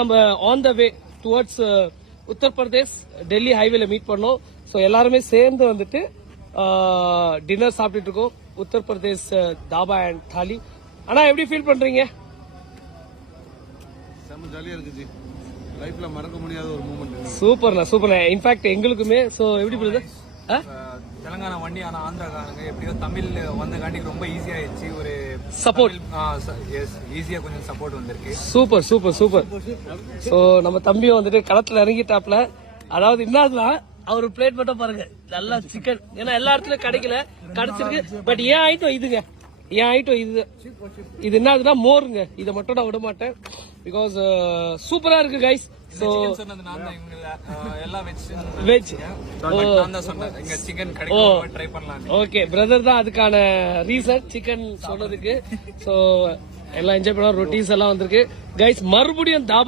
நம்ம on the way towards Uttar Pradesh Delhi ஹைவேல meet பண்ணோம். ஸோ எல்லாருமே சேர்ந்து வந்துட்டு டின்னர் சாப்பிட்டுட்டு இருக்கோம். உத்தரப்பிரதேஷ் தாபா அண்ட் தாலி. ஆனா எப்படி ஃபீல் பண்றீங்க? செம்ம ஜாலியா இருக்கு. லைஃப்ல மறக்க முடியாத ஒரு மூமெண்ட். சூப்பர்ண்ணா சூப்பர்ண்ணா. இன்ஃபேக்ட் எங்களுக்குமே. ஸோ எப்படி பிரதர்? தெலங்கானா வண்டி ஆனா ஆந்திராக்காரங்க எப்படியோ தமிழ் வந்தகாண்டி ரொம்ப ஈஸியா ஆயிடுச்சு. ஒரு சப்போர்ட் ஈஸியா கொஞ்சம் சப்போர்ட் வந்திருக்கு. Super super super. ஸோ நம்ம தம்பியும் வந்துட்டு களத்துல இறங்கிட்டாப்ல. அதாவது என்னதுன்னா அவர் பிளேட் மட்டும் பாருங்க, நல்லா சிக்கன். ஏன்னா எல்லா இடத்துலயும் கிடைக்கல, கிடைச்சிருக்கு. பட் ஏன் ஐட்டம் இதுங்க, ஏன் ஐட்டம் இது என்னதுன்னா மோருங்க. இதை மட்டும் நான் விட மாட்டேன். பிகாஸ் சூப்பரா இருக்கு guys. So veg okay, brother தான் அதுக்கான ரீசன் சிக்கன் சொன்னதுக்கு. ஸோ எல்லாம் என்ஜாய் பண்ண ரொட்டீஸ் எல்லாம் வந்திருக்கு கைஸ். மறுபடியும் தாபா